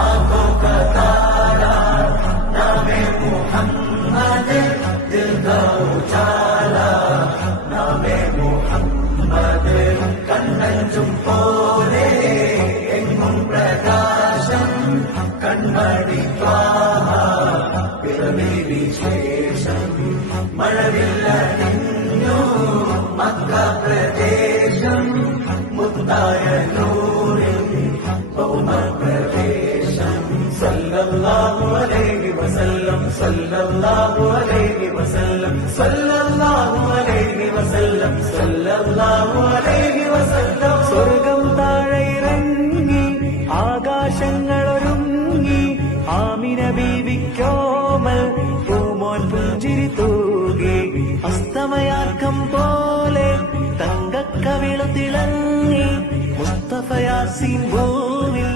आंखों का तारा नामे मोहम्मद, दिल का उजाला नामे मोहम्मद, കണ്ണഞ്ചും പോലെ എങ്ങും പ്രകാശം കൺമണി ത്വാഹ പിറവി വിശേഷം മഴവില്ല നിന്നു മക്ക പ്രദേശം മുത്തായ നൂറിൽ ഭൗമ പ്രവേശം സല്ലല്ലാഹു അലൈഹി വസല്ലം സല്ലല്ലാഹു അലൈഹി വസല്ലം സല്ലല്ലാഹു അലൈഹി വസല്ലം സല്ലല്ലാഹു അലൈഹി വസല്ലം. സ്വർഗം താഴെ ഇറങ്ങി ആകാശങ്ങളൊരുങ്ങി ആമിന ബീവിക്കോമൽ പൂമോൻ പുഞ്ചിരി തൂകി അസ്തമയാർക്കം പോലെ തങ്കക്കവിളു തിളങ്ങി മുസ്തഫ യാസീൻ ഭൂമി